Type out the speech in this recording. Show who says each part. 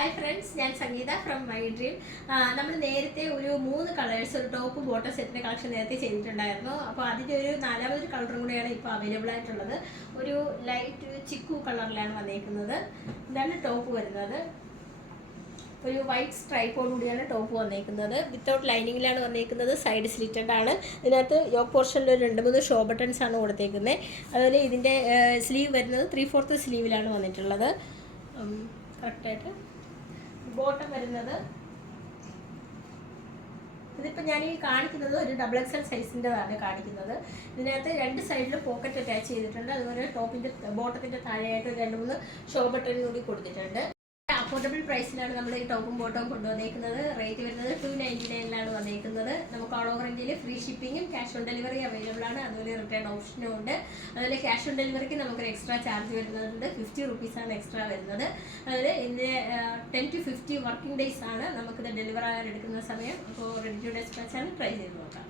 Speaker 1: Hi friends ഞാൻ സംഗീത from my dream നമ്മൾ നേരത്തെ ഒരു മൂന്ന് കളേഴ്സ് ഒരു ടോപ്പ് ബോട്ടം സെറ്റിന്റെ കളക്ഷൻ നേരത്തെ ചെയ്തിട്ടുണ്ടായിരുന്നു. അപ്പോൾ അതിന്റെ ഒരു നാലാമതൊരു കളറും കൂടെയാണ് ഇപ്പോൾ അവൈലബിൾ ആയിട്ടുള്ളത്. ഒരു ലൈറ്റ് ചിക്കു കളറിലാണ് വന്നേക്കുന്നത്. ഇതാണ് ടോപ്പ് വരുന്നത്. ഒരു വൈറ്റ് സ്ട്രൈപ്പോട് കൂടിയാണ് ടോപ്പ് വന്നേക്കുന്നത്. വിത്തൗട്ട് ലൈനിങ്ങിലാണ് വന്നേക്കുന്നത്. സൈഡ് സ്ലിറ്റഡ് ആണ്. ഇതിനകത്ത് യോക്ക് പോർഷനിൽ ഒരു രണ്ട് മൂന്ന് ഷോ ബട്ടൺസ് ആണ് കൊടുത്തേക്കുന്നത് അതുപോലെ ഇതിന്റെ സ്ലീവ് വരുന്നത് ത്രീ ഫോർത്ത് സ്ലീവിലാണ് വന്നിട്ടുള്ളത്. കറക്റ്റായിട്ട്. ബോട്ടം വരുന്നത് ഇതിപ്പോൾ ഞാൻ ഈ കാണിക്കുന്നത് ഒരു ഡബിൾ എക്സൽ സൈസിന്റെതാണ് കാണിക്കുന്നത്. ഇതിനകത്ത് രണ്ട് സൈഡിലും പോക്കറ്റ് അറ്റാച്ച് ചെയ്തിട്ടുണ്ട്. അതുപോലെ ടോപ്പിന്റെ ബോട്ടത്തിന്റെ താഴെയായിട്ട് രണ്ട് മൂന്ന് ഷോ ബട്ടൺ കൂടി കൊടുത്തിട്ടുണ്ട്. അഫോർഡബിൾ പ്രൈസിലാണ് നമ്മൾ ഈ ടോപ്പും ബോട്ടവും കൊണ്ടുവന്നേക്കുന്നത്. റേറ്റ് വരുന്നത് ടു നയന്റി നയനിലാണ് വന്നേക്കുന്നത്. നമുക്ക് ഓൾ ഓവർ ഇന്ത്യയിൽ ഫ്രീ ഷിപ്പിങ്ങും ക്യാഷ് ഓൺ ഡെലിവറി അവൈലബിൾ ആണ്. അതുപോലെ റിട്ടേൺ ഓപ്ഷനും ഉണ്ട്. അതുപോലെ ക്യാഷ് ഓൺ ഡെലിവറിക്ക് നമുക്കൊരു എക്സ്ട്രാ ചാർജ് വരുന്നുണ്ട് ഫിഫ്റ്റി റുപ്പീസാണ് എക്സ്ട്രാ വരുന്നത്. അതുപോലെ ഇതിന്റെ ten to fifty working days ആണ് നമുക്കിത് ഡെലിവർ ആകാൻ എടുക്കുന്ന സമയം. അപ്പോൾ റെഡി ടു ആണ്. ട്രൈ ചെയ്ത് നോക്കാം.